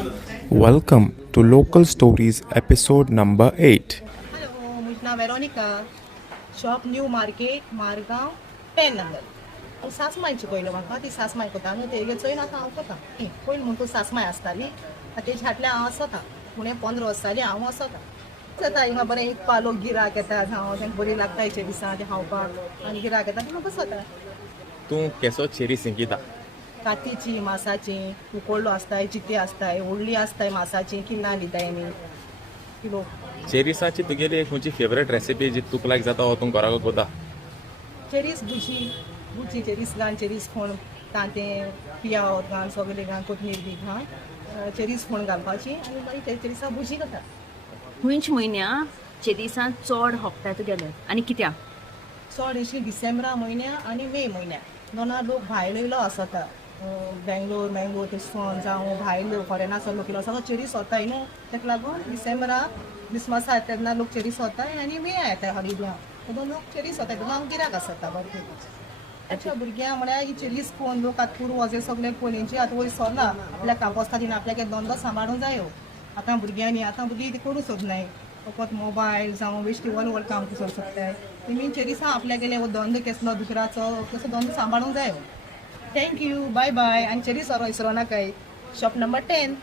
Welcome to Local Stories episode number 8. Hello, म्हजें नांव Veronica. Shop new market Margao 10 number. सासमायची पयलो म्हाका ती सासमाय कोता न्हू तेगे चोयन आतां हांव कोता पयलीं म्हूण तूं सासमाय आसताली तेजे फाटल्यान हांव वसता फुडें 15 वर्सां जालीं हांव वसता जाता हिंगा बरें एक पालो गिराक येता हांव तेंका बरी लागता हेचे दिसा ते खावपाक आनी गिराक येता ती म्हाका बसता तूं केसो चेरी सिंकिता कातीची मासाची उकडलो आसताय चिती आसताय व्हडली आसताय मासाची किन्ना दिताय न्ही किलो चेरीसाची तुगेली एक खंयची फेवरेट रेसिपी जी तुका लायक जाता हो तूं घरा कोता चेरीस बुजी चेरीस घाल चेरीस फोण तांतें पियाव घाल सगळें घाल कोथमीर बी घाल चेरीस फोण घालपाची आनी मागीर चेरीसा बुजी करता खंयच्या म्हयन्या चेदिसां चड होकता तुगेले आनी कित्याक चड अशी डिसेंबरा म्हयन्या आनी मे म्हयन्या दोना लोक भायलो येयलो आसता बेंगलोर तेसकोन जावं भायलो फॉरेनाचो लोक येयलो सगळो चेरीस वताय न्हू ताका लागून डिसेंबरा क्रिसमसा तेन्ना लोक चेरीस वताय आनी मे येताय हॉलिडेया दोन लोक चेरीस वताय दोन गिराक आसता बरें अच्छा भुरग्यां म्हळ्यार ही चेरीस कोण लोक आतां पुर्वज सगळे कोणींची आतां वयर सरला आपल्याक कांपोस्ता दिना आपल्याक धंदो सांबाळूंक जायो आतां भुरग्यांनी आतां भुरगीं करूं सोदनाय फकत मोबायल जावं बेश्टी व्हड काम करूं सोदताय तेमी चेरीसा आपल्याक गेले धंदो केसलो दुसराचो कसो धंदो सांबाळूंक जायो थँक्यू बाय बाय आनी चेरीस इसरो नाकाय शॉप नंबर 10